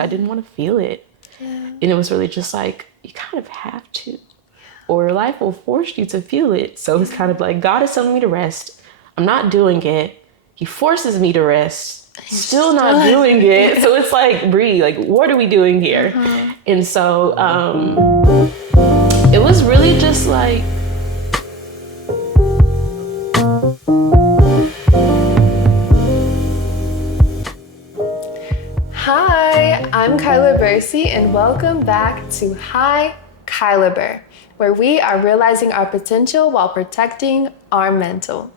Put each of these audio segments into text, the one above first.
I didn't want to feel it. Yeah. And it was really just like, you kind of have to, or life will force you to feel it. So it's kind of like, God is telling me to rest. I'm not doing it. He forces me to rest. Still not doing it. So it's like, Bree, like, what are we doing here? Uh-huh. And so it was really just like, Hi, I'm Kyla Bursey, and welcome back to Hikylabur, where we are realizing our potential while protecting our mental.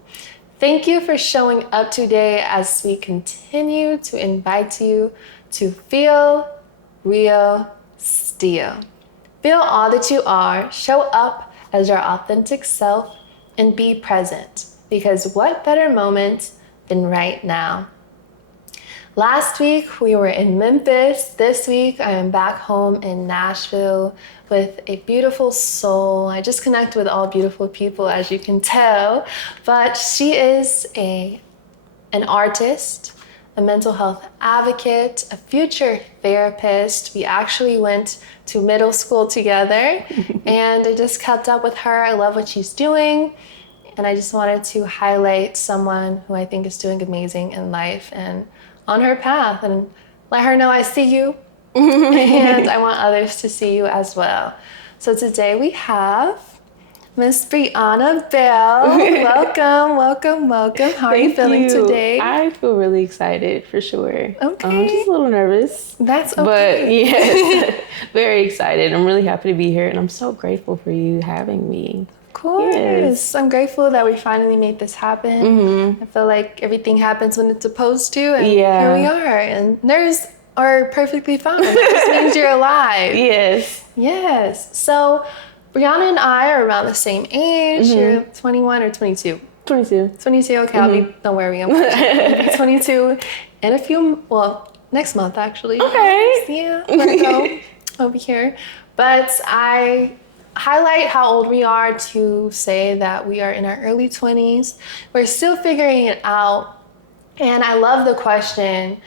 Thank you for showing up today as we continue to invite you to feel real still. Feel all that you are, show up as your authentic self, and be present, because what better moment than right now? Last week, we were in Memphis. This week, I am back home in Nashville with a beautiful soul. I just connect with all beautiful people, as you can tell. But she is an artist, a mental health advocate, a future therapist. We actually went to middle school together, and I just kept up with her. I love what she's doing. And I just wanted to highlight someone who I think is doing amazing in life and on her path, and let her know I see you and I want others to see you as well. So today we have Miss Breonna Bell. Welcome. How are you feeling today? I feel really excited for sure. Okay. I'm just a little nervous. That's okay. But yes, very excited. I'm really happy to be here, and I'm so grateful for you having me. Of course. Yes. I'm grateful that we finally made this happen. Mm-hmm. I feel like everything happens when it's supposed to, and here we are. And nerves are perfectly fine. It just means you're alive. Yes. So Breonna and I are around the same age. Mm-hmm. You're 21 or 22? 22. 22, okay. Mm-hmm. Don't worry, I'm 22 in next month actually. Okay. Yeah, Virgo over here. But I highlight how old we are to say that we are in our early 20s. We're still figuring it out. And I love the question,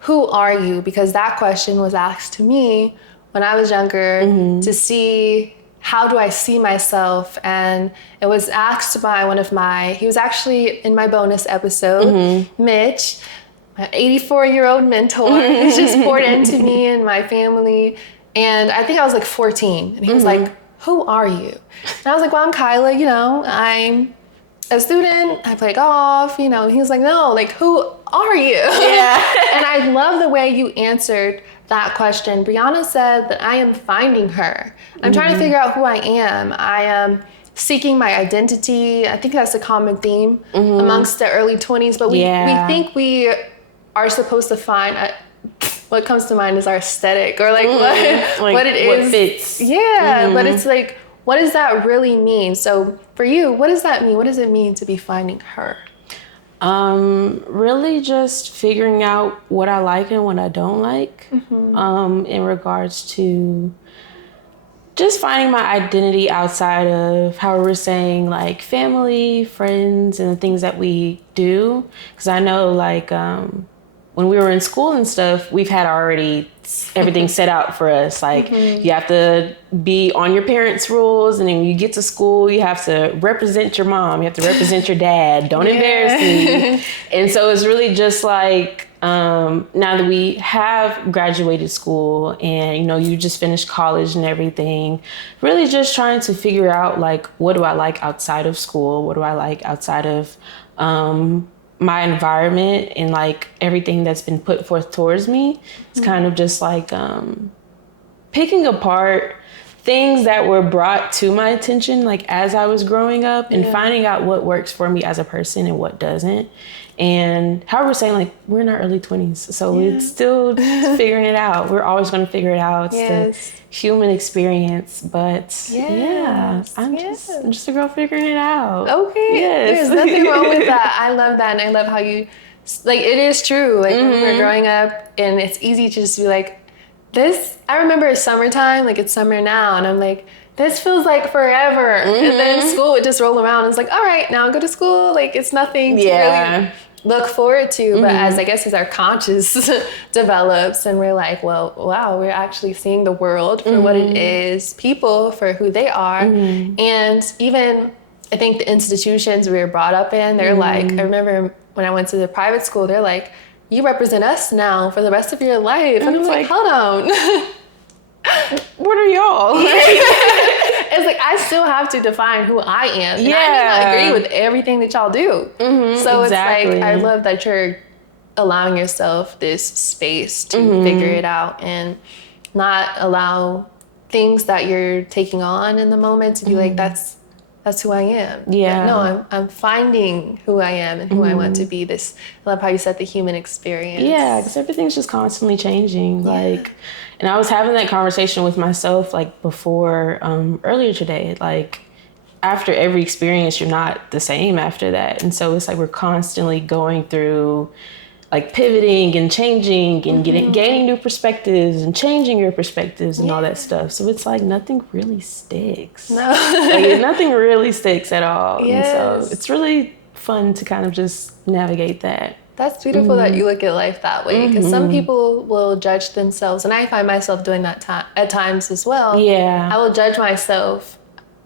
who are you? Because that question was asked to me when I was younger, mm-hmm. to see how do I see myself. And it was asked by he was actually in my bonus episode, mm-hmm. Mitch, my 84-year-old mentor. He's just poured into me and my family. And I think I was like 14. And he was mm-hmm. like, who are you? And I was like, well, I'm Kyla, I'm a student, I play golf, and he was like, no, like, who are you? Yeah. And I love the way you answered that question. Breonna said that I am finding her. I'm mm-hmm. trying to figure out who I am. I am seeking my identity. I think that's a common theme mm-hmm. amongst the early 20s, but we think we are supposed to find what comes to mind is our aesthetic, or like what it is. What fits. Yeah, mm-hmm. but it's like, what does that really mean? So for you, what does that mean? What does it mean to be finding her? Really just figuring out what I like and what I don't like, mm-hmm. In regards to just finding my identity outside of how we're saying, like, family, friends, and the things that we do. Because I know, like, when we were in school and stuff, we've had already everything set out for us. Like, mm-hmm. you have to be on your parents' rules, and then when you get to school, you have to represent your mom, you have to represent your dad, don't embarrass me. And so it's really just like, now that we have graduated school and, you just finished college and everything, really just trying to figure out, like, what do I like outside of school? What do I like outside of my environment and, like, everything that's been put forth towards me? It's kind of just like picking apart things that were brought to my attention, like, as I was growing up, and finding out what works for me as a person and what doesn't. And how we're saying, like, we're in our early 20s, so it's still figuring it out. We're always going to figure it out. It's the human experience, but I'm just a girl figuring it out. Okay, there's nothing wrong with that. I love that, and I love how you, like, it is true. Like, mm-hmm. when we were growing up, and it's easy to just be like, this, I remember summertime, like, it's summer now, and I'm like, this feels like forever. Mm-hmm. And then school would just roll around. It's like, all right, now go to school. Like, it's nothing to really look forward to, but as our conscious develops and we're like, well, wow, we're actually seeing the world for what it is, people for who they are. And even I think the institutions we were brought up in, they're like, I remember when I went to the private school, they're like, you represent us now for the rest of your life. And I was like, hold on. What are y'all? It's like, I still have to define who I am. And I may not agree with everything that y'all do. So it's like, I love that you're allowing yourself this space to figure it out and not allow things that you're taking on in the moment to be like, that's who I am. Yeah. No, I'm finding who I am and who I want to be. I love how you said the human experience. Yeah, because everything's just constantly changing. Like, and I was having that conversation with myself, like, before, earlier today. Like, after every experience, you're not the same after that. And so it's like we're constantly going through, like, pivoting and changing and gaining new perspectives and changing your perspectives and all that stuff. So it's like nothing really sticks. No. Like, nothing really sticks at all. Yes. And so it's really fun to kind of just navigate that. That's beautiful that you look at life that way, because some people will judge themselves, and I find myself doing that at times as well. Yeah. I will judge myself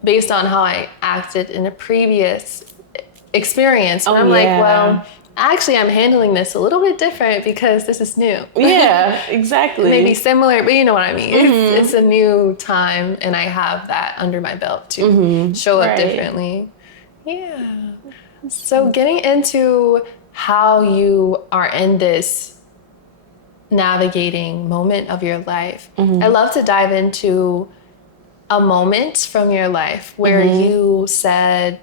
based on how I acted in a previous experience. And I'm like, well, actually, I'm handling this a little bit different because this is new. Yeah, exactly. Maybe similar, but you know what I mean. It's a new time, and I have that under my belt to show up differently. Yeah. So getting into how you are in this navigating moment of your life, I love to dive into a moment from your life where you said,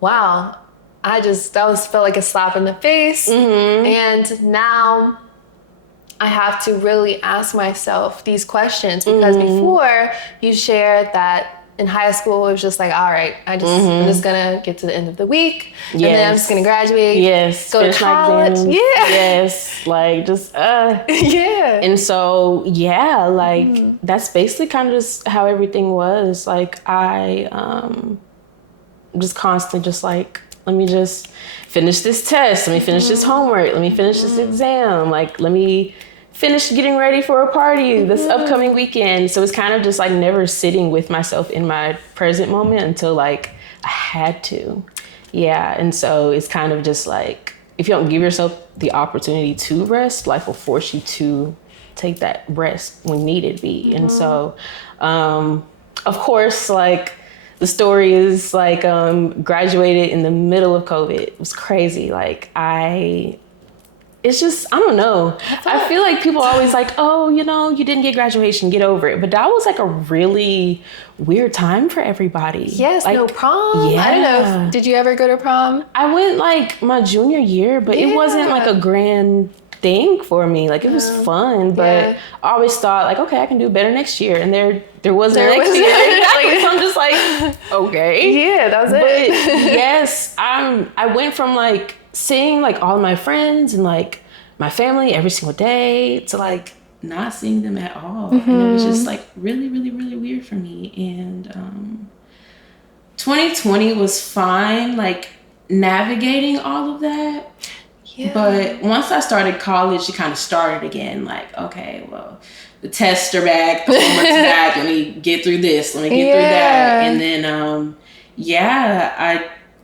wow, felt like a slap in the face. And now I have to really ask myself these questions, because before you shared that in high school, it was just like, all right, I'm just gonna get to the end of the week, and then I'm just gonna graduate, go to college, like just and so like that's basically kind of just how everything was. Like I just constantly just like, let me just finish this test, let me finish this homework, let me finish this exam, like let me finish getting ready for a party this upcoming weekend. So it's kind of just like never sitting with myself in my present moment until like I had to. Yeah. And so it's kind of just like, if you don't give yourself the opportunity to rest, life will force you to take that rest when needed be. And so, of course, like the story is like, graduated in the middle of COVID. It was crazy. Like it's just, I don't know. I feel like people are always like, oh, you know, you didn't get graduation, get over it. But that was like a really weird time for everybody. Yes, like, no prom. Yeah. I don't know. Did you ever go to prom? I went like my junior year, but it wasn't like a grand thing for me. Like it was fun, but I always thought like, okay, I can do better next year. And there wasn't next year. Exactly. So I'm just like, okay. Yeah, that was it. But yes, I went from like seeing like all my friends and like my family every single day to like not seeing them at all. And it was just like really, really, really weird for me. And 2020 was fine, like navigating all of that. Yeah. But once I started college, it kind of started again. Like, okay, well, the tests are back, the homework's back. Let me get through this. Let me get through that. And then,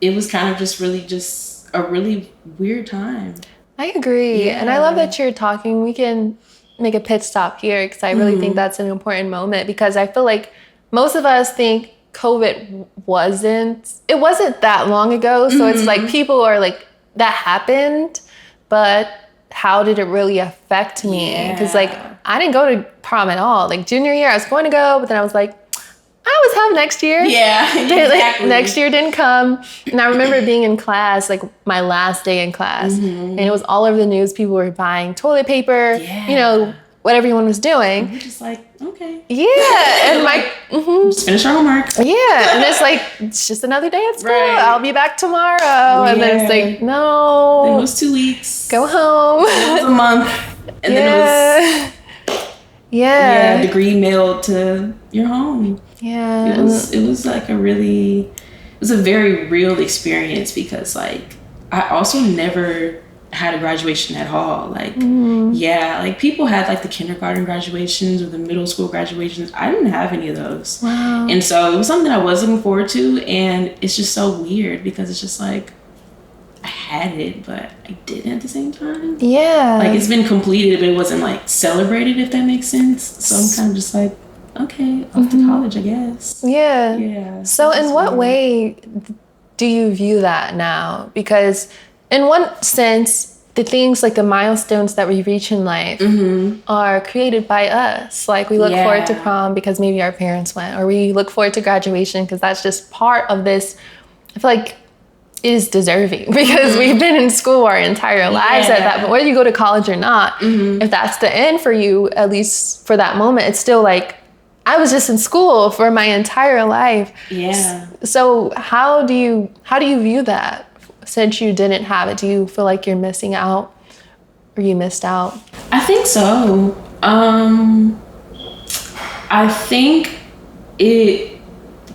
it was kind of just really just a really weird time. I agree. And I love that you're talking. We can make a pit stop here because I really think that's an important moment, because I feel like most of us think COVID wasn't that long ago. So it's like people are like, that happened, but how did it really affect me? Because like I didn't go to prom at all. Like junior year I was going to go, but then I was like, I always have next year. Yeah, exactly. Like, next year didn't come. And I remember being in class, like my last day in class, and it was all over the news. People were buying toilet paper, you know, what everyone was doing. And we're just like, okay. Yeah. And my, just finish our homework. Yeah. And it's like, it's just another day at school. Right. I'll be back tomorrow. And then it's like, no. Then it was 2 weeks. Go home. Then it was a month. And then it was degree mailed to your home. Yeah. It was like it was a very real experience, because like I also never had a graduation at all. Like, yeah, like people had like the kindergarten graduations or the middle school graduations. I didn't have any of those. Wow. And so it was something I was looking forward to. And it's just so weird because it's just like, I had it, but I didn't at the same time. Yeah. Like it's been completed, but it wasn't like celebrated, if that makes sense. So I'm kind of just like, okay, off to college, I guess. Yeah. Yeah. So in what way do you view that now? Because in one sense, the things like the milestones that we reach in life are created by us. Like we look forward to prom because maybe our parents went, or we look forward to graduation because that's just part of this. I feel like it is deserving because we've been in school our entire lives at that. But whether you go to college or not, if that's the end for you, at least for that moment, it's still like, I was just in school for my entire life. Yeah. So how do you view that since you didn't have it? Do you feel like you're missing out or you missed out? I think so. I think it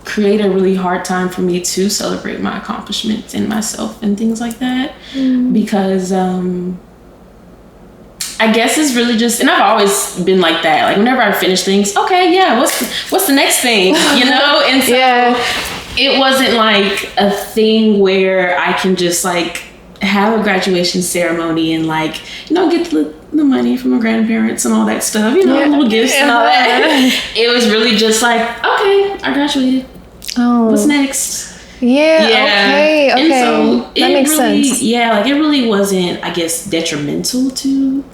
created a really hard time for me to celebrate my accomplishments and myself and things like that because I guess it's really just, and I've always been like that. Like whenever I finish things, okay, yeah, what's the next thing, you know? And so it wasn't like a thing where I can just like have a graduation ceremony and like, you know, get the money from my grandparents and all that stuff, you know, little gifts and all that. It was really just like, okay, I graduated. Oh. What's next? Yeah. Okay. And so that makes sense. Yeah, like it really wasn't, I guess, detrimental to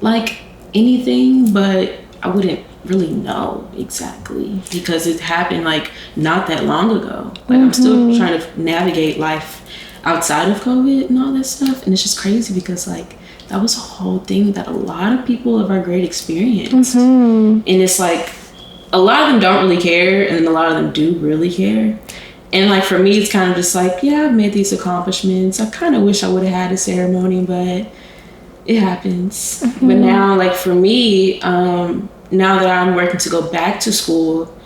like anything, but I wouldn't really know exactly because it happened like not that long ago. Like I'm still trying to navigate life outside of COVID and all that stuff, and it's just crazy because like that was a whole thing that a lot of people of our grade experienced, and it's like a lot of them don't really care and a lot of them do really care. And like for me, it's kind of just like, yeah, I've made these accomplishments. I kind of wish I would have had a ceremony, but it happens. But now, like for me, now that I'm working to go back to school,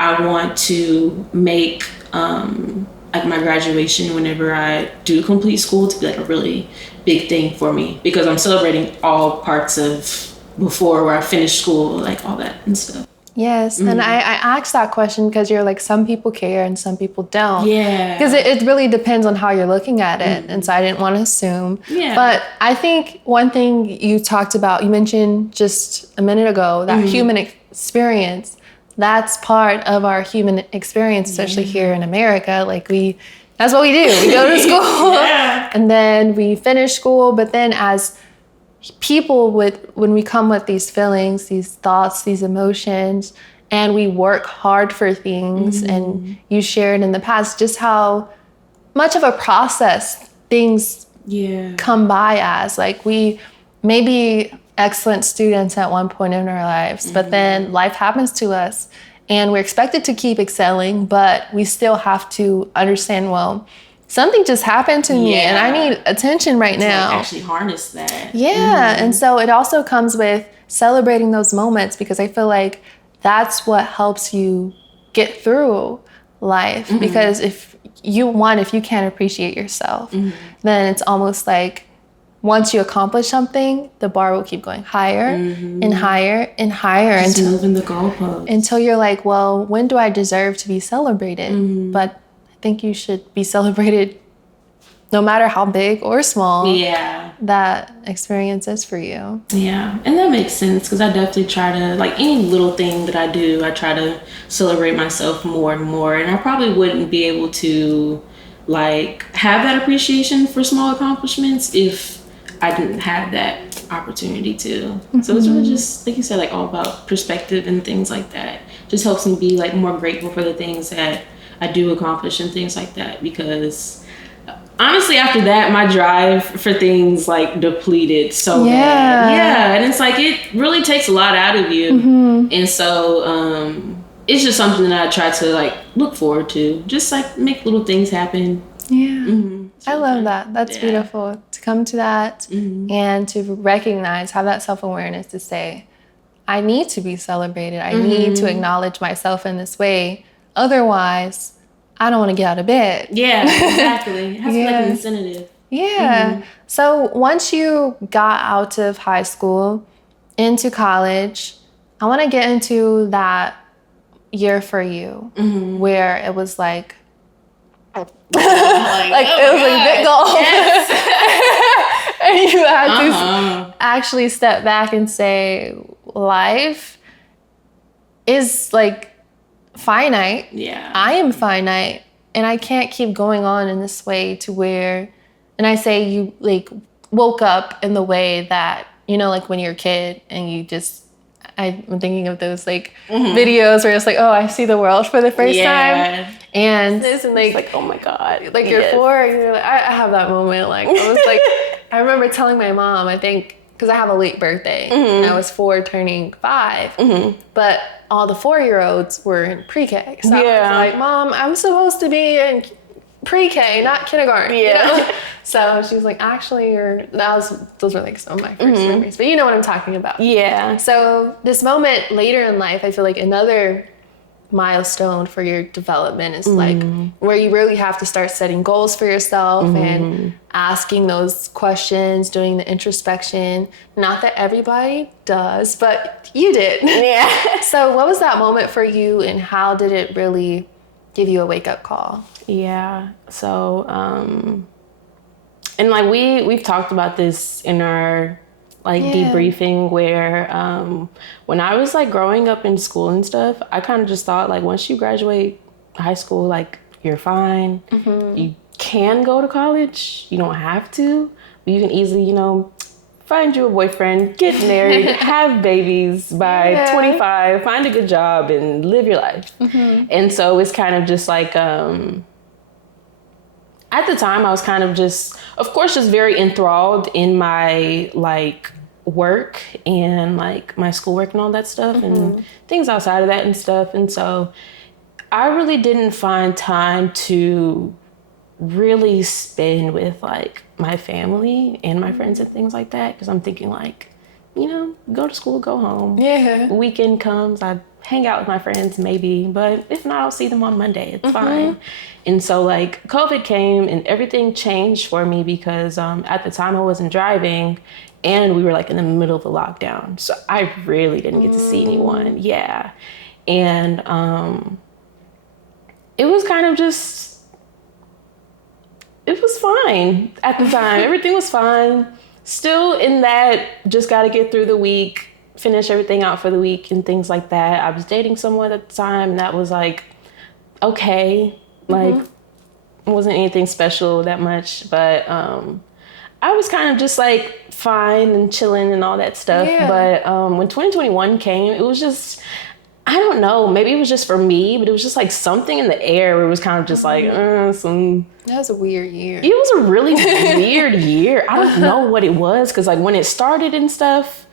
I want to make like my graduation whenever I do complete school to be like a really big thing for me because I'm celebrating all parts of before where I finished school, like all that and stuff. Yes, and I asked that question because you're like, some people care and some people don't. Yeah. Because it really depends on how you're looking at it. And so I didn't want to assume. Yeah. But I think one thing you talked about, you mentioned just a minute ago, that human experience, that's part of our human experience, especially here in America. Like that's what we do. We go to school and then we finish school. But then as people when we come with these feelings, these thoughts, these emotions, and we work hard for things, and you shared in the past just how much of a process things come by as. Like we may be excellent students at one point in our lives, but then life happens to us and we're expected to keep excelling, but we still have to understand, well, something just happened to me and I need attention right now. Like actually harness that. Yeah. And so it also comes with celebrating those moments because I feel like that's what helps you get through life. Because if you can't appreciate yourself, then it's almost like once you accomplish something, the bar will keep going higher and higher and higher until moving the goalpost. Until you're like, well, when do I deserve to be celebrated? But I think you should be celebrated no matter how big or small that experience is for you. Yeah, and that makes sense because I definitely try to, like any little thing that I do, I try to celebrate myself more and more. And I probably wouldn't be able to like have that appreciation for small accomplishments if I didn't have that opportunity to. So it's really just, like you said, like all about perspective and things like that. Just helps me be like more grateful for the things that I do accomplish and things like that, because honestly after that my drive for things like depleted so bad. And it's like it really takes a lot out of you. And so it's just something that I try to like look forward to, just like make little things happen. I love that. That's beautiful to come to that and to recognize, have that self-awareness to say, I need to be celebrated. I need to acknowledge myself in this way. Otherwise, I don't want to get out of bed. Yeah, exactly. It has to be like an incentive. Yeah. So once you got out of high school, into college, I want to get into that year for you where it was like it was like a big goal. Yes. And you had to actually step back and say, life is like finite. Yeah. I am finite, and I can't keep going on in this way to where, and I say you like woke up in the way that, you know, like when you're a kid and you just, I'm thinking of those like videos where it's like, oh, I see the world for the first time. And it's like, oh my God. Like you're 4, and you're like, I have that moment. Like, I was like, I remember telling my mom, I think, because I have a late birthday, and I was 4 turning 5, but all the 4-year-olds were in pre-K. So I was like, Mom, I'm supposed to be in pre-K, not kindergarten. Yeah. You know? So she was like, actually, those were like some of my first memories, but you know what I'm talking about. Yeah. So this moment later in life, I feel like another milestone for your development is like where you really have to start setting goals for yourself and asking those questions, doing the introspection. Not that everybody does, but you did. Yeah. So what was that moment for you, and how did it really give you a wake-up call? Yeah. So, and like we've talked about this in our like debriefing where when I was like growing up in school and stuff, I kind of just thought like once you graduate high school, like you're fine. You can go to college. You don't have to. But you can easily, you know, find you a boyfriend, get married, have babies by 25, find a good job and live your life. And so it's kind of just like, at the time I was kind of just, of course, just very enthralled in my like work and like my schoolwork and all that stuff and things outside of that and stuff. And so I really didn't find time to really spend with like my family and my friends and things like that, because I'm thinking like, you know, go to school, go home. Yeah. Weekend comes, I hang out with my friends maybe, but if not, I'll see them on Monday. It's fine. And so like COVID came and everything changed for me because at the time I wasn't driving and we were like in the middle of the lockdown. So I really didn't get to see anyone. Yeah. And it was kind of just, it was fine at the time. Everything was fine. Still in that, just got to get through the week, finish everything out for the week and things like that. I was dating someone at the time and that was like, okay, like it wasn't anything special that much, but I was kind of just like fine and chilling and all that stuff. Yeah. But when 2021 came, it was just, I don't know, maybe it was just for me, but it was just like something in the air where it was kind of just like, That was a weird year. It was a really weird year. I don't know what it was, because like when it started and stuff,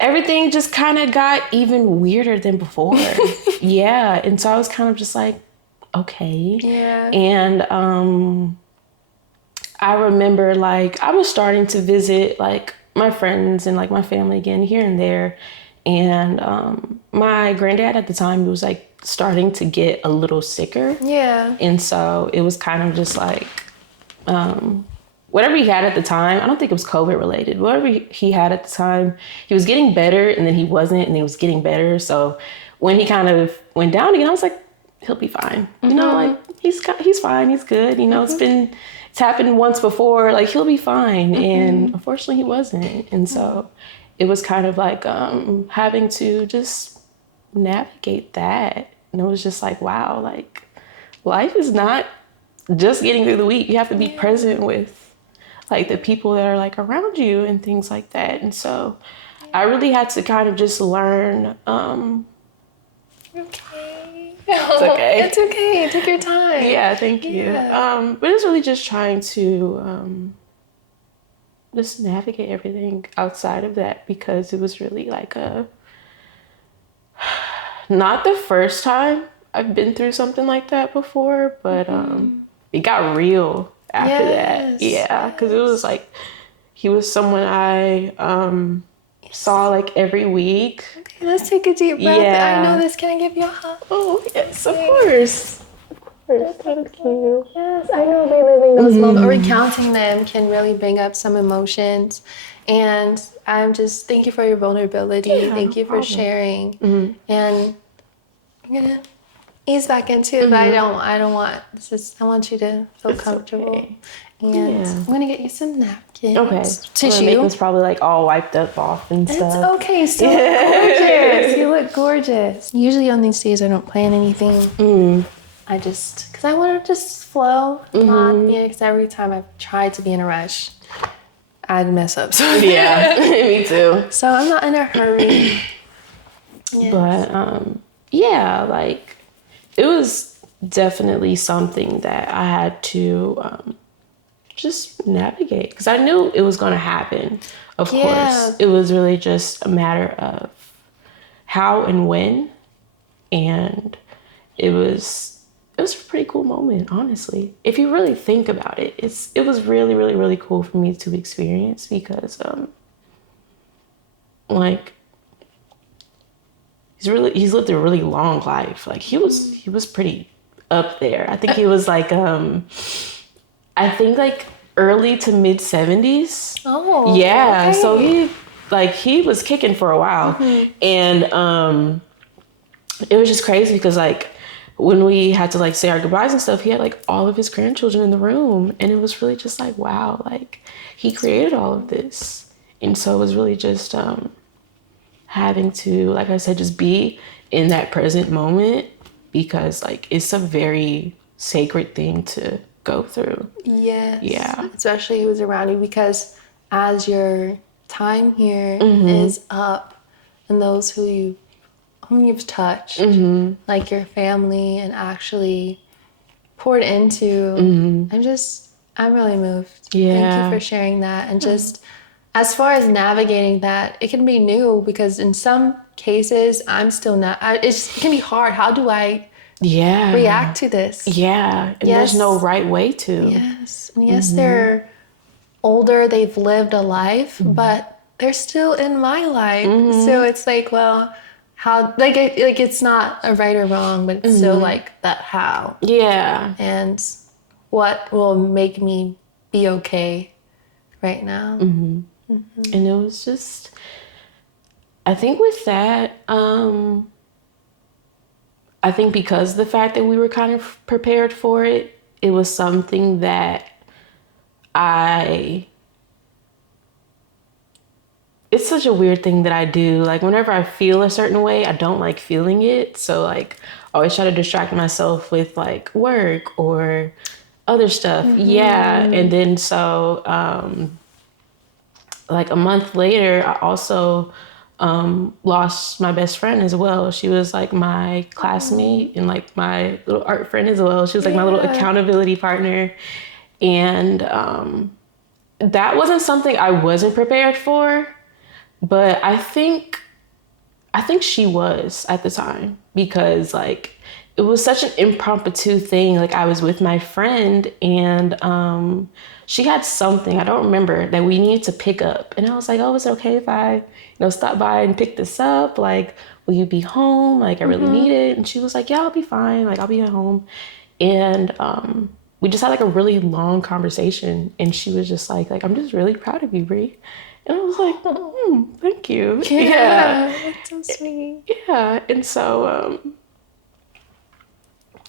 everything just kind of got even weirder than before. Yeah. And so I was kind of just like, okay. Yeah. And I remember like I was starting to visit like my friends and like my family again here and there. And my granddad at the time was like starting to get a little sicker. Yeah. And so it was kind of just like whatever he had at the time, I don't think it was COVID related. Whatever he had at the time, he was getting better and then he wasn't and he was getting better. So when he kind of went down again, I was like, he'll be fine. You know, like he's fine. He's good. You know, it's happened once before. Like he'll be fine. And unfortunately he wasn't. And so it was kind of like having to just navigate that. And it was just like, wow, like life is not just getting through the week. You have to be present with like the people that are like around you and things like that. And so I really had to kind of just learn. Okay. It's okay. It's okay. Take your time. Yeah, thank you. But it's really just trying to just navigate everything outside of that, because it was really like not the first time I've been through something like that before, but it got real after that. Yeah, because it was like he was someone I saw like every week. Okay, let's take a deep breath. Yeah. I know this. Can I give you a hug? Oh, yes, of course. Thank you. Yes, I know reliving those moments or recounting them can really bring up some emotions. And thank you for your vulnerability. Yeah, thank you for sharing. And I'm gonna ease back into it, but I don't want I want you to feel comfortable. Okay. And I'm gonna get you some napkins. Okay. Tissue. Make this probably like all wiped up off and stuff. It's okay, you still look gorgeous. You look gorgeous. Usually on these days I don't plan anything. I just, because I want to just flow. Because every time I've tried to be in a rush, I'd mess up. So Yeah, me too. So I'm not in a hurry. Yes. But yeah, like it was definitely something that I had to just navigate because I knew it was going to happen. Of course, it was really just a matter of how and when, and it was a pretty cool moment, honestly. If you really think about it, it was really, really, really cool for me to experience because like he's lived a really long life. Like he was pretty up there. I think he was like like early to mid 70s. Oh. Yeah. Okay. So he was kicking for a while. And it was just crazy because like when we had to like say our goodbyes and stuff, he had like all of his grandchildren in the room, and it was really just like, wow, like he created all of this. And so it was really just having to, like I said, just be in that present moment because like it's a very sacred thing to go through. Yes. Yeah. Especially he was around you because as your time here is up and those whom you've touched, like your family and actually poured into, I'm really moved. Yeah. Thank you for sharing that. And just as far as navigating that, it can be new because in some cases I'm still not, it can be hard. How do I react to this? Yeah. And there's no right way to. Yes. And yes, they're older, they've lived a life, but they're still in my life. So it's like, well, how, like it's not a right or wrong, but it's still like that how. Yeah. And what will make me be okay right now. And it was just, I think with that, I think because of the fact that we were kind of prepared for it, it was something that it's such a weird thing that I do. Like whenever I feel a certain way, I don't like feeling it. So like I always try to distract myself with like work or other stuff. Yeah. And then so like a month later, I also lost my best friend as well. She was like my classmate and like my little art friend as well. She was like my little accountability partner. And that wasn't something I wasn't prepared for. But I think she was at the time because like it was such an impromptu thing. Like I was with my friend and she had something, I don't remember, that we needed to pick up. And I was like, oh, is it okay if I, stop by and pick this up? Like, will you be home? Like I really need it. And she was like, yeah, I'll be fine. Like I'll be at home. And we just had like a really long conversation. And she was just like, I'm just really proud of you, Brie. And I was like, thank you. Yeah. That's so sweet. Yeah. And so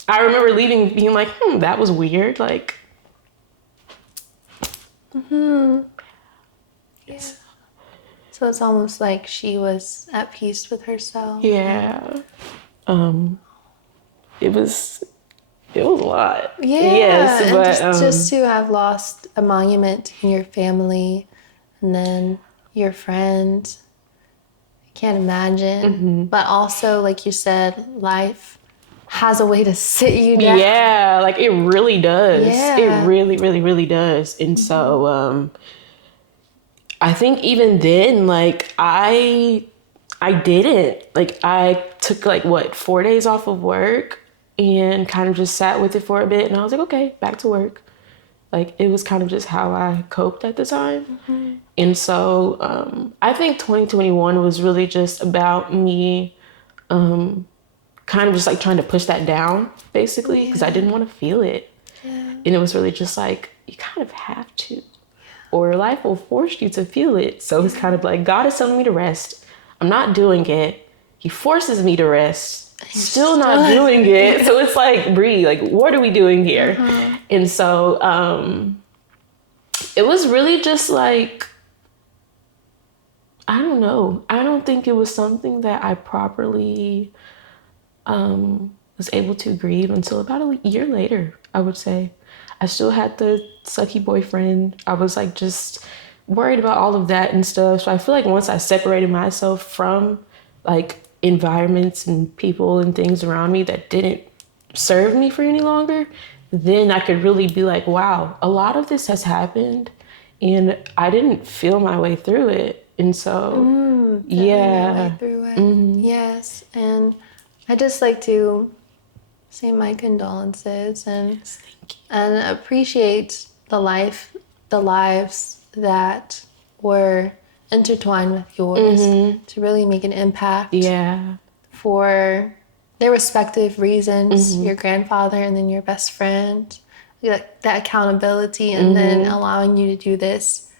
I remember leaving being like, that was weird. Like, Yeah. So it's almost like she was at peace with herself. Yeah. It was a lot. Yeah. Yes, and but just to have lost a monument in your family and then your friend, I can't imagine. But also, like you said, life has a way to sit you down. Yeah, like it really does. Yeah. It really, really, really does. And so I think even then, like I didn't. Like I took like 4 days off of work and kind of just sat with it for a bit. And I was like, okay, back to work. Like it was kind of just how I coped at the time. And so I think 2021 was really just about me kind of just like trying to push that down, basically, because I didn't want to feel it. Yeah. And it was really just like, you kind of have to, or life will force you to feel it. So it's kind of like, God is telling me to rest. I'm not doing it. He forces me to rest. Still not doing it. So it's like, Bree, like, what are we doing here? And so it was really just like, I don't know. I don't think it was something that I properly was able to grieve until about a year later, I would say. I still had the sucky boyfriend. I was like just worried about all of that and stuff. So I feel like once I separated myself from like environments and people and things around me that didn't serve me for any longer, then I could really be like, wow, a lot of this has happened and I didn't feel my way through it. And so, way through it. Yes. And I just like to say my condolences and appreciate the lives that were intertwined with yours to really make an impact. Yeah. For their respective reasons, your grandfather and then your best friend, that accountability, and then allowing you to do this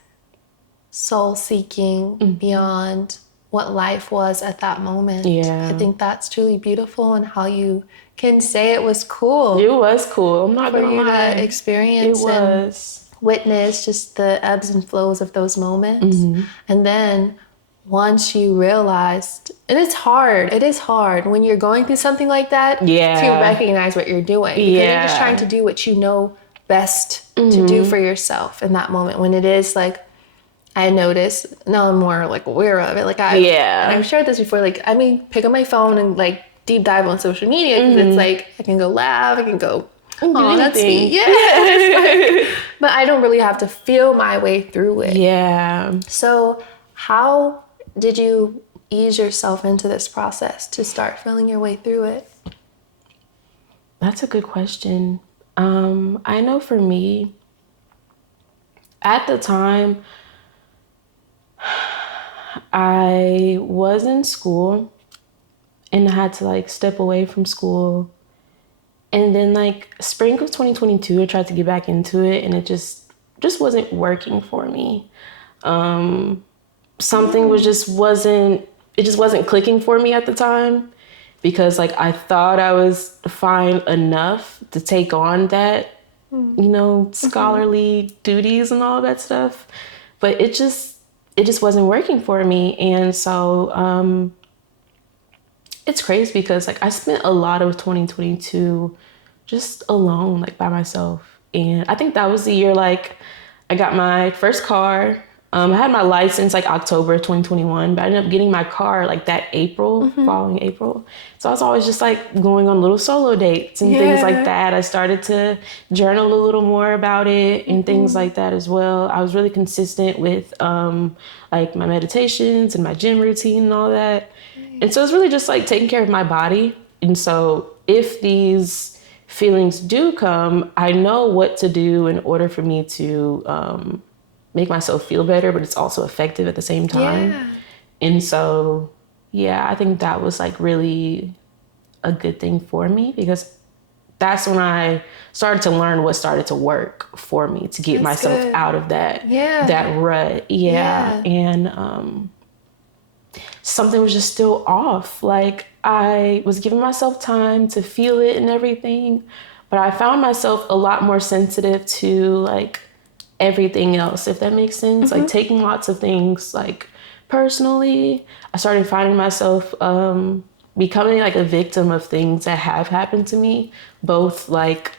soul seeking beyond what life was at that moment. Yeah. I think that's truly beautiful, and how you can say it was cool. It was cool. I'm not for gonna you lie. to experience and witness just the ebbs and flows of those moments. And then once you realized, and it is hard when you're going through something like that to recognize what you're doing, because you're just trying to do what you know best to do for yourself in that moment. When it is like, I noticed, now I'm more like aware of it. Like and I've shared this before, like, I may pick up my phone and like deep dive on social media, because it's like, I can go laugh, I can go, oh, that's sweet. Yeah. But I don't really have to feel my way through it. Yeah. So how did you ease yourself into this process to start feeling your way through it? That's a good question. I know for me, at the time, I was in school and I had to like step away from school. And then like spring of 2022, I tried to get back into it and it just wasn't working for me. Something wasn't clicking for me at the time, because like I thought I was fine enough to take on that, scholarly duties and all of that stuff. But it just wasn't working for me. And so it's crazy because like I spent a lot of 2022 just alone, like by myself. And I think that was the year like I got my first car. I had my license like October 2021, but I ended up getting my car like that following April. So I was always just like going on little solo dates and things like that. I started to journal a little more about it and things like that as well. I was really consistent with like my meditations and my gym routine and all that. And so it's really just like taking care of my body. And so if these feelings do come, I know what to do in order for me to make myself feel better, but it's also effective at the same time. Yeah. And so, I think that was like really a good thing for me, because that's when I started to learn what started to work for me to get myself out of that rut. Yeah. And something was just still off. Like I was giving myself time to feel it and everything, but I found myself a lot more sensitive to like everything else, if that makes sense. Like taking lots of things like personally. I started finding myself becoming like a victim of things that have happened to me, both like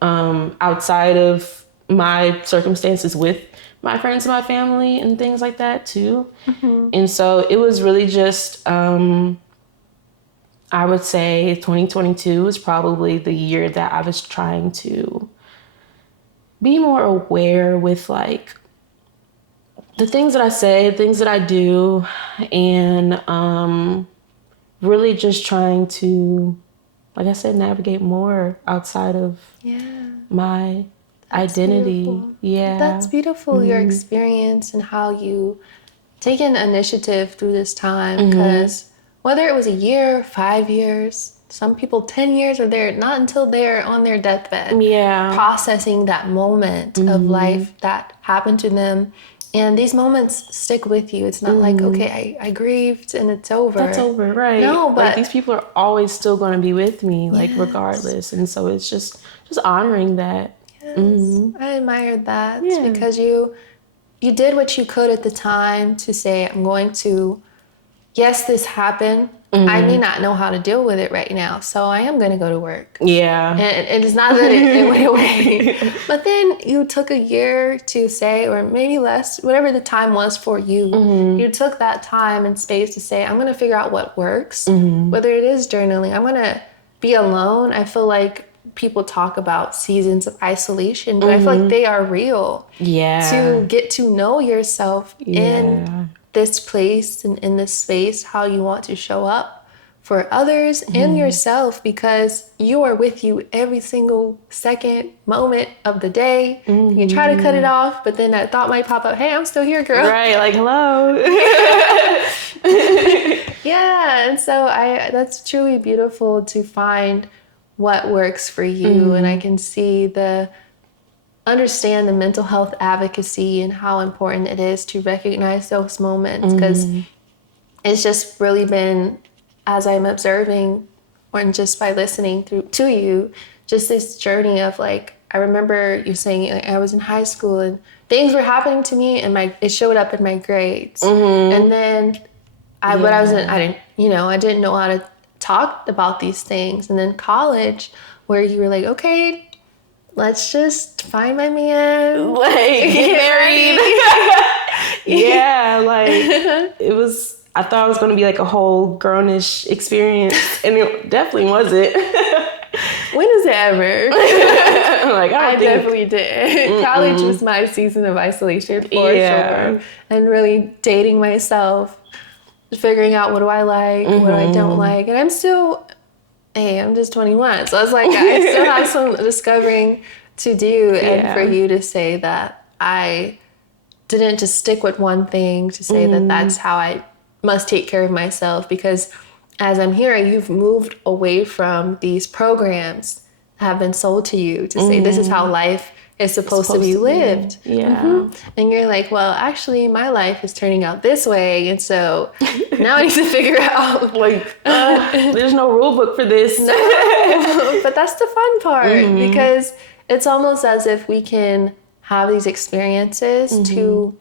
outside of my circumstances with my friends and my family and things like that too. And so it was really just I would say 2022 was probably the year that I was trying to be more aware with like the things that I say, things that I do, and really just trying to, like I said, navigate more outside of my identity. Beautiful. Yeah. That's beautiful, your experience and how you taken initiative through this time, because whether it was a year, 5 years, some people 10 years, or they're not until they're on their deathbed. Yeah. Processing that moment of life that happened to them. And these moments stick with you. It's not like, okay, I grieved and it's over. That's over, right? No, but like these people are always still going to be with me, like regardless. And so it's just honoring that. Yes, I admired that. Yeah. Because you did what you could at the time to say, I'm going to, yes, this happened. I may not know how to deal with it right now, so I am going to go to work. Yeah. And it's not that it went away. But then you took a year to say, or maybe less, whatever the time was for you, you took that time and space to say, I'm going to figure out what works, whether it is journaling. I'm going to be alone. I feel like people talk about seasons of isolation, but I feel like they are real. Yeah. To get to know yourself in this place and in this space, how you want to show up for others and yourself, because you are with you every single second, moment of the day. You try to cut it off, but then that thought might pop up, hey, I'm still here, girl. Right, like, hello. Yeah, and so that's truly beautiful to find what works for you. And I can understand the mental health advocacy and how important it is to recognize those moments, because it's just really been, as I'm observing, or just by listening to you, just this journey of like, I remember you saying like, I was in high school and things were happening to me and it showed up in my grades. And then I didn't know how to talk about these things. And then college, where you were like, okay, let's just find my man, like get married. Yeah, like it was. I thought it was going to be like a whole grownish experience, and it definitely wasn't. When is it ever? Like I definitely did. College was my season of isolation for sure, and really dating myself, figuring out what do I like, what I don't like, and I'm just 21, so I was like, I still have some discovering to do. And for you to say that I didn't just stick with one thing, to say that that's how I must take care of myself, because as I'm hearing, you've moved away from these programs that have been sold to you to say this is how life is supposed to be lived. Yeah. And you're like, well, actually my life is turning out this way, and so now I need to figure out like there's no rule book for this. No. But that's the fun part, because it's almost as if we can have these experiences to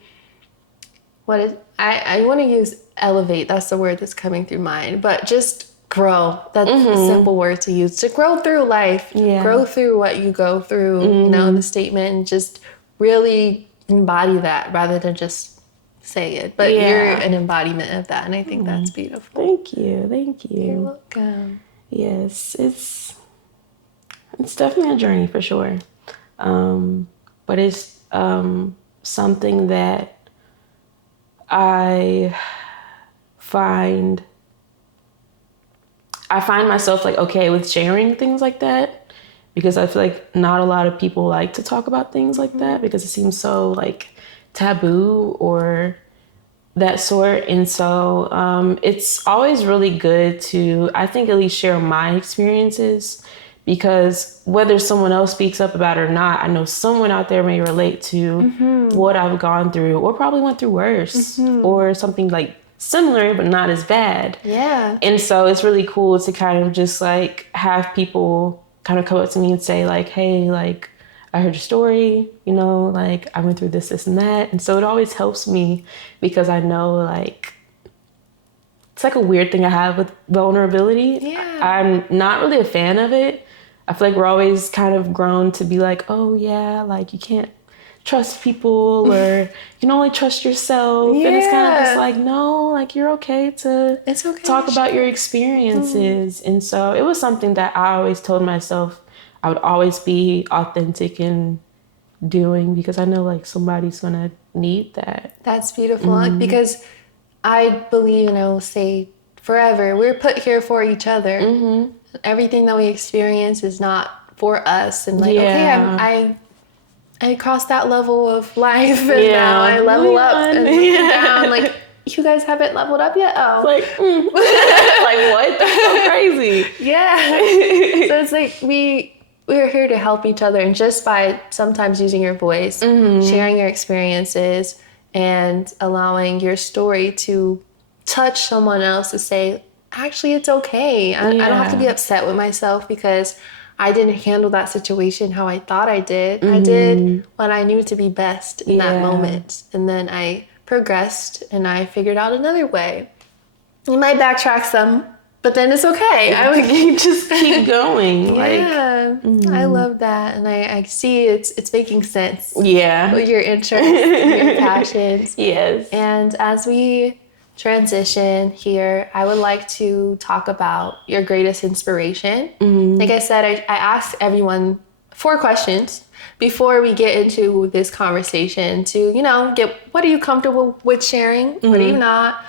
I want to use elevate, that's the word that's coming through mind, but just grow. That's a simple word to use, to grow through life, grow through what you go through, the statement, and just really embody that rather than just say it. But you're an embodiment of that, and I think that's beautiful. Thank you. You're welcome. Yes, it's definitely a journey for sure. But it's something that I find myself like okay with sharing things like that, because I feel like not a lot of people like to talk about things like that, because it seems so like taboo or that sort. And so it's always really good to, I think, at least share my experiences, because whether someone else speaks up about it or not, I know someone out there may relate to what I've gone through, or probably went through worse, or something like similar but not as bad. Yeah. And so it's really cool to kind of just like have people kind of come up to me and say like, hey, like I heard your story, like I went through this, this and that. And so it always helps me, because I know like it's like a weird thing I have with vulnerability. Yeah. I'm not really a fan of it. I feel like we're always kind of grown to be like, oh yeah, like you can't trust people, or you can only trust yourself. Yeah. And it's kind of just like, no, like you're okay to talk about your experiences. And so it was something that I always told myself I would always be authentic in doing, because I know like somebody's gonna need that. That's beautiful. Because I believe, and I will say forever, we're put here for each other. Everything that we experience is not for us. And like, okay, I crossed that level of life, and now I level up and look down. Like, you guys haven't leveled up yet? Oh. Like, like what? That's so crazy. Yeah. So it's like we're here to help each other, and just by sometimes using your voice, sharing your experiences, and allowing your story to touch someone else to say, actually, it's okay. I don't have to be upset with myself because I didn't handle that situation how I thought I did. I did what I knew to be best in that moment. And then I progressed and I figured out another way. You might backtrack some, but then it's okay. I would just keep going. Yeah, I love that. And I see it's making sense. Yeah. With your interests, your passions. Yes. And as we transition here, I would like to talk about your greatest inspiration. Like I said, I asked everyone 4 questions before we get into this conversation to, get what are you comfortable with sharing, what are you not,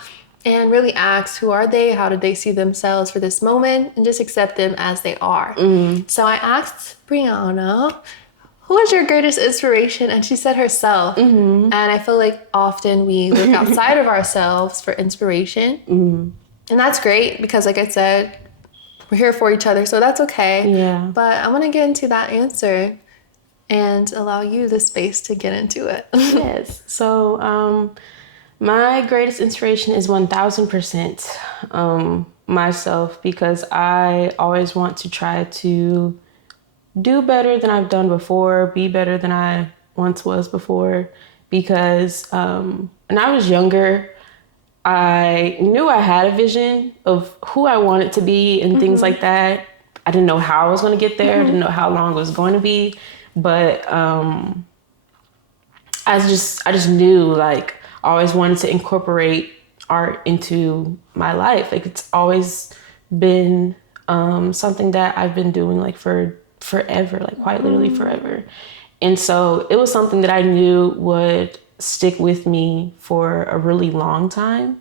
and really ask who are they, how did they see themselves for this moment, and just accept them as they are. So I asked Breonna, who is your greatest inspiration? And she said herself. And I feel like often we look outside of ourselves for inspiration. And that's great because, like I said, we're here for each other, so that's okay. Yeah. But I want to get into that answer and allow you the space to get into it. Yes. So my greatest inspiration is 1000% myself, because I always want to try to do better than I've done before, be better than I once was before, because when I was younger, I knew I had a vision of who I wanted to be and things like that. I didn't know how I was going to get there. I didn't know how long it was going to be, but I just knew, like, I always wanted to incorporate art into my life. Like, it's always been something that I've been doing, like, for forever, like quite literally forever. And so it was something that I knew would stick with me for a really long time.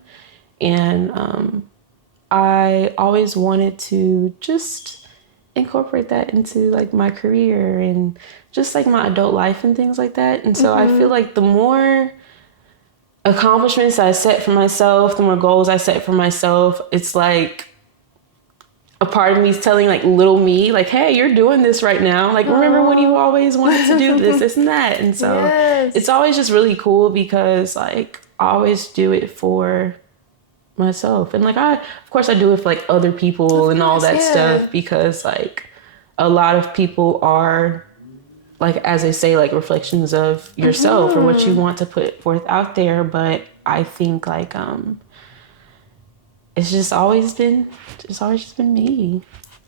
And I always wanted to just incorporate that into, like, my career and just, like, my adult life and things like that. And so I feel like the more accomplishments I set for myself, the more goals I set for myself, it's like a part of me is telling, like, little me, like, hey, you're doing this right now. Like, remember when you always wanted to do this and that? And so it's always just really cool because, like, I always do it for myself. And, like, of course I do it for, like, other people and all that stuff, because, like, a lot of people are, like, as they say, like, reflections of yourself or what you want to put forth out there. But I think, like, it's always just been me.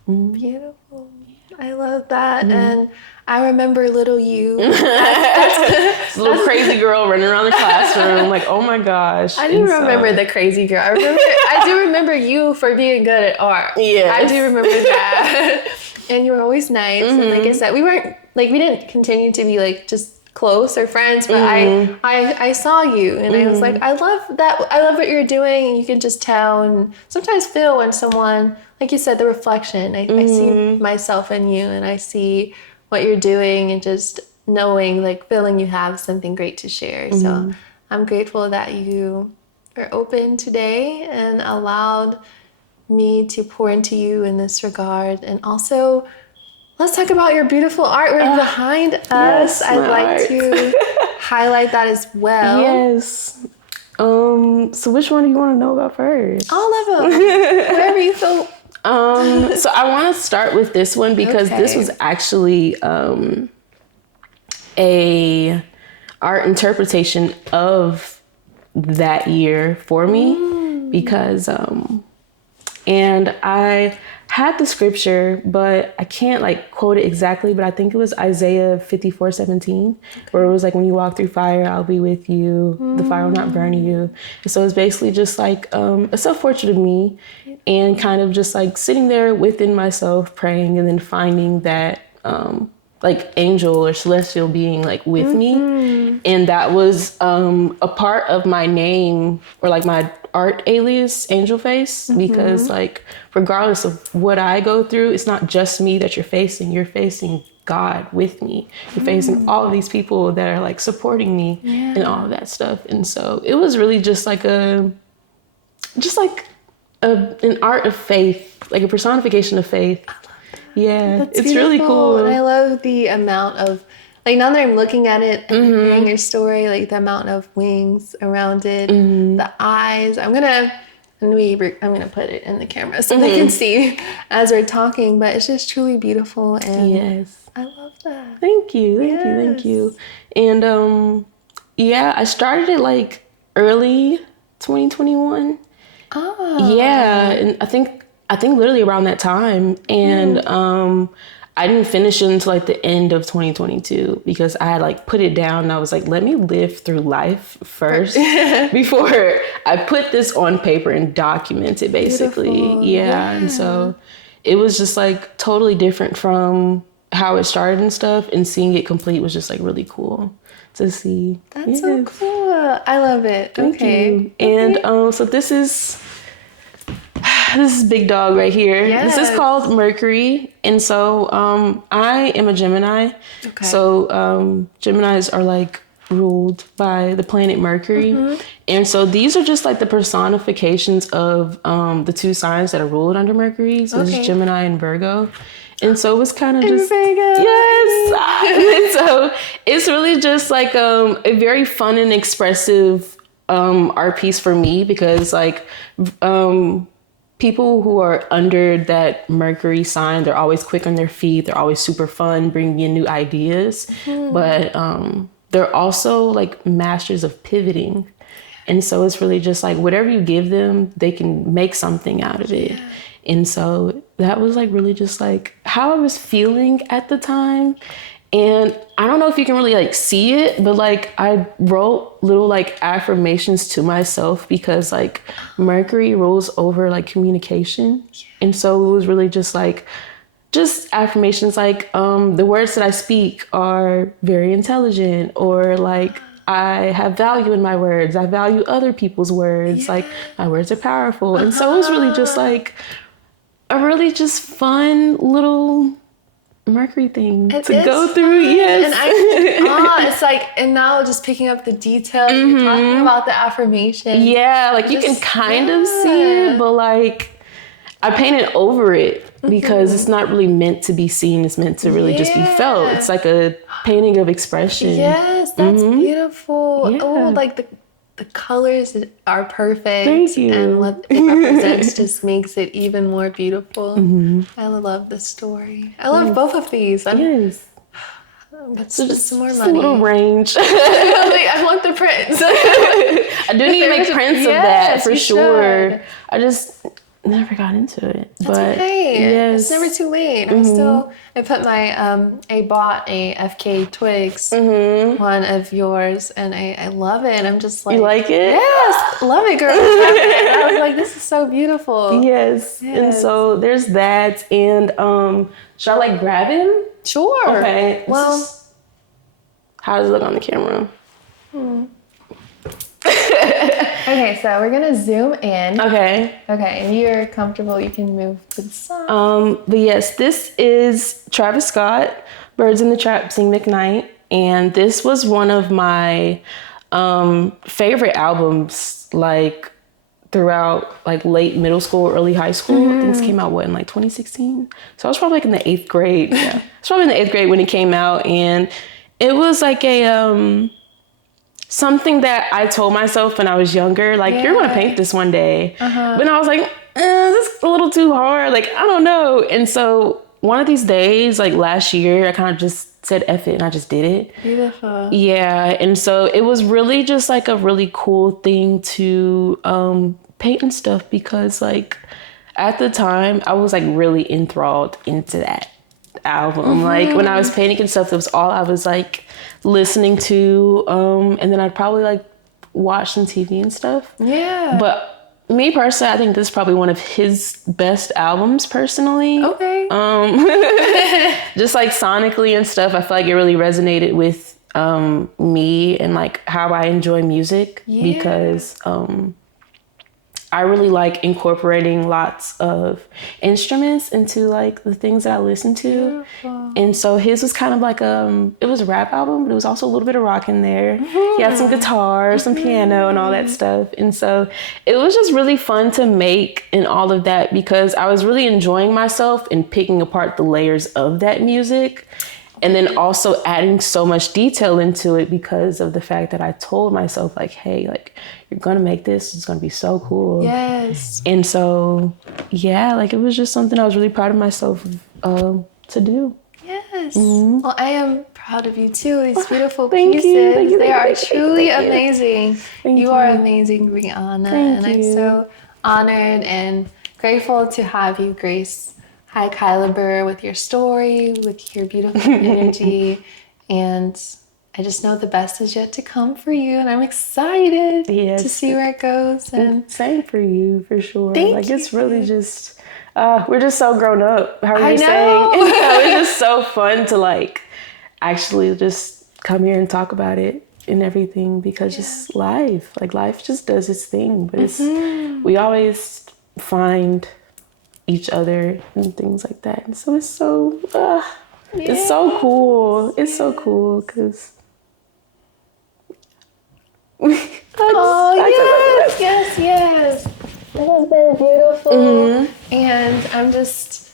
Beautiful. I love that. And I remember little you. This little crazy girl running around the classroom, like, oh my gosh. I do remember the crazy girl. I do remember you for being good at art. Yeah. I do remember that. And you were always nice. And like I said, we didn't continue to be, like, just close or friends, but I saw you and I was like, I love that. I love what you're doing. And you can just tell and sometimes feel when someone, like you said, the reflection. I see myself in you and I see what you're doing and just knowing, like, feeling you have something great to share. So I'm grateful that you are open today and allowed me to pour into you in this regard. And also, let's talk about your beautiful artwork behind us. Yes, I'd like to highlight that as well. Yes. So which one do you want to know about first? All of them. Whatever you feel. So I want to start with this one because this was actually a art interpretation of that year for me, because and I had the scripture, but I can't, like, quote it exactly, but I think it was Isaiah 54:17, where it was like, when you walk through fire, I'll be with you. The fire will not burn you. And so it's basically just like a self-portrait of me and kind of just, like, sitting there within myself praying and then finding that like angel or celestial being, like, with me. And that was a part of my name, or, like, my art alias, Angel Face, because, like, regardless of what I go through, it's not just me that you're facing God with me and facing all of these people that are like supporting me and all of that stuff. And so it was really just like an art of faith, like a personification of faith. Yeah, That's it's beautiful. really cool. And I love the amount of, like, now that I'm looking at it and hearing your story, like the amount of wings around it, the eyes. I'm gonna put it in the camera so they can see as we're talking. But it's just truly beautiful, and Yes, I love that. thank you. And I started it like early 2021. Oh, Yeah, and I think literally around that time, and I didn't finish it until like the end of 2022 because I had like put it down and I was like, let me live through life first before I put this on paper and document it, basically. Beautiful. Yeah, and so it was just like totally different from how it started and stuff, and seeing it complete was just like really cool to see. That's so cool. I love it. Thank you. And so this is Big Dog right here. Yes. This is called Mercury. And so I am a Gemini. Okay. So Geminis are like ruled by the planet Mercury. And so these are just like the personifications of the two signs that are ruled under Mercury. So it's Gemini and Virgo. And so it was kind of just, yes. And so it's really just like a very fun and expressive art piece for me, because like people who are under that Mercury sign, they're always quick on their feet. They're always super fun, bringing in new ideas. But they're also like masters of pivoting. And so it's really just like whatever you give them, they can make something out of it. And so that was like really just like how I was feeling at the time. And I don't know if you can really like see it, but like I wrote little like affirmations to myself, because like Mercury rules over like communication. And so it was really just affirmations like the words that I speak are very intelligent, or like I have value in my words. I value other people's words. Like my words are powerful. And so it was really just like a really just fun little Mercury thing to go through. Yes. And it's like, and now just picking up the details, you're talking about the affirmation. Yeah, like you can kind of see it, but like I painted over it because it's not really meant to be seen. It's meant to really just be felt. It's like a painting of expression. Yes, that's beautiful. Yeah. Oh, like the colors are perfect. Thank you. And what it represents just makes it even more beautiful. I love the story. I love both of these. Yes. Let's just some more just money. a little range. I want the prints. I do need to make prints of that for sure. Should. I just never got into it. That's okay. Yes. It's never too late. I put my, I bought a FK Twigs, one of yours, and I love it. I'm just like. You like it? Yes. Love it, girl. I was like, this is so beautiful. Yes. And so there's that. And should I like grab him? Sure. Okay. Well. How does it look on the camera? Okay, so we're gonna zoom in. Okay. Okay, and you're comfortable, you can move to the side. But yes, this is Travis Scott, Birds in the Trap, Sing McKnight. And this was one of my favorite albums, like throughout like late middle school, early high school. I think this came out in like 2016. So I was probably like in the 8th grade. Yeah. I was probably in the 8th grade when it came out, and it was like a something that I told myself when I was younger, like, you're going to paint this one day. But I was like, this is a little too hard. Like, I don't know. And so one of these days, like last year, I kind of just said F it and I just did it. Beautiful. Yeah. And so it was really just like a really cool thing to paint and stuff, because like at the time I was like really enthralled into that album. Like when I was painting and stuff, it was all I was like listening to, and then I'd probably like watch some TV and stuff. Yeah. But me personally, I think this is probably one of his best albums personally. Okay. Just like sonically and stuff, I feel like it really resonated with me and like how I enjoy music, because I really like incorporating lots of instruments into like the things that I listen to. Beautiful. And so his was kind of like it was a rap album, but it was also a little bit of rock in there. He had some guitar, some piano and all that stuff. And so it was just really fun to make and all of that because I was really enjoying myself and picking apart the layers of that music. And then also adding so much detail into it because of the fact that I told myself like, hey, like you're going to make this. It's going to be so cool. Yes. And so, yeah, like it was just something I was really proud of myself to do. Yes. Well, I am proud of you too. These beautiful Thank pieces. you. They are truly amazing. Thank you are amazing, Breonna. And I'm so honored and grateful to have you grace Hikylabur with your story, with your beautiful energy. And I just know the best is yet to come for you. And I'm excited to see where it goes. And same for you, for sure. Thank you. It's really just, we're just so grown up, how you're I saying. know. And so it's just so fun to like actually just come here and talk about it and everything because it's life. Like life just does its thing. But it's we always find each other and things like that. And so it's so it's so cool. It's so cool because yes. This has been beautiful. And I'm just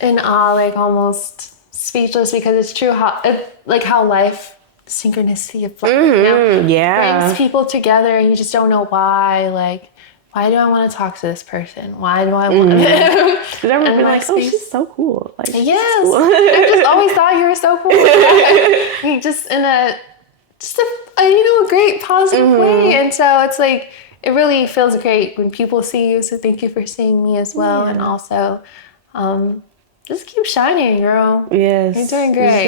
in awe, like almost speechless because it's true how life, synchronicity of life, brings people together and you just don't know why. Like, why do I want to talk to this person? Why do I want them? Because everyone be like, oh, she's so cool. Like, yes. cool. I just always thought you were so cool. Just in a great positive way. And so it's like, it really feels great when people see you. So thank you for seeing me as well. And also, just keep shining, girl. Yes. You're doing great.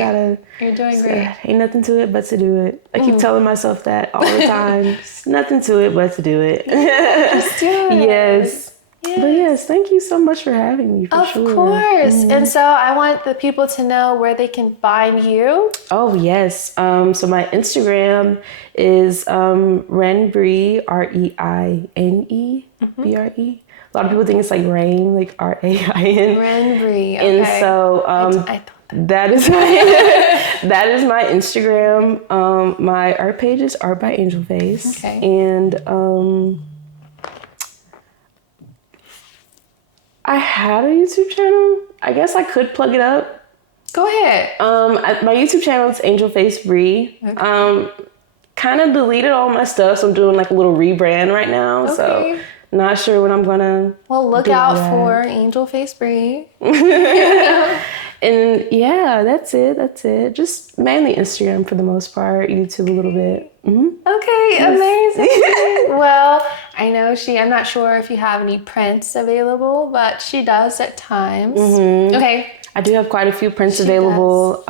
You're doing great. Ain't nothing to it but to do it. I keep telling myself that all the time. There's nothing to it but to do it. Just do it. Yes. But yes, thank you so much for having me. Of course. And so I want the people to know where they can find you. Oh, yes. So my Instagram is Renbre, REINE, A lot of people think it's like rain, like RAIN. Renbre. Okay. And so I thought that is my Instagram. My art page is Art by Angel Face. Okay. And I had a YouTube channel. I guess I could plug it up. Go ahead. My YouTube channel is Angel Face Bree. Okay. Kind of deleted all my stuff, so I'm doing like a little rebrand right now. Okay. So not sure when I'm gonna. Well, look out for Angel Face Bree. And yeah, that's it. Just mainly Instagram for the most part, YouTube a little bit. Okay, amazing. Well, I know I'm not sure if you have any prints available, but she does at times. Okay. I do have quite a few prints available.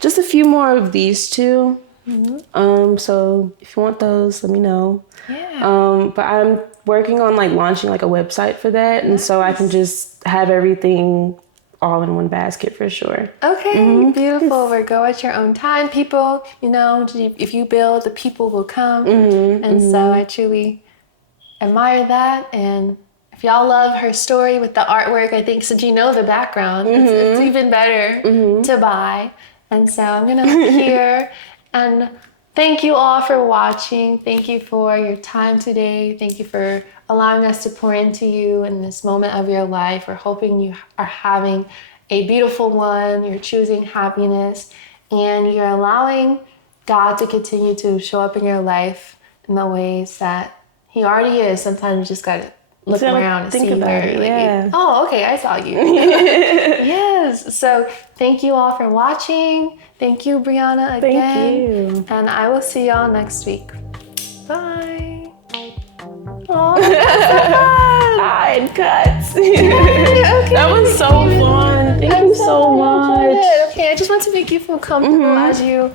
Just a few more of these two. So if you want those, let me know. Yeah. But I'm working on like launching like a website for that. And so I can just have everything all in one basket for sure. Okay, beautiful. Or go at your own time. People, if you build, the people will come. And so I truly admire that. And if y'all love her story with the artwork, I think since you know the background, it's even better to buy. And so I'm going to hear and thank you all for watching. Thank you for your time today. Thank you for allowing us to pour into you in this moment of your life. We're hoping you are having a beautiful one. You're choosing happiness and you're allowing God to continue to show up in your life in the ways that He already is. Sometimes you just got to look around and see where. Oh, okay, I saw you. Yes. So thank you all for watching. Thank you, Breonna, again. Thank you. And I will see y'all next week. Bye. Hide cuts. Okay. That was so fun. Thank you so much. Okay, I just want to make you feel comfortable as you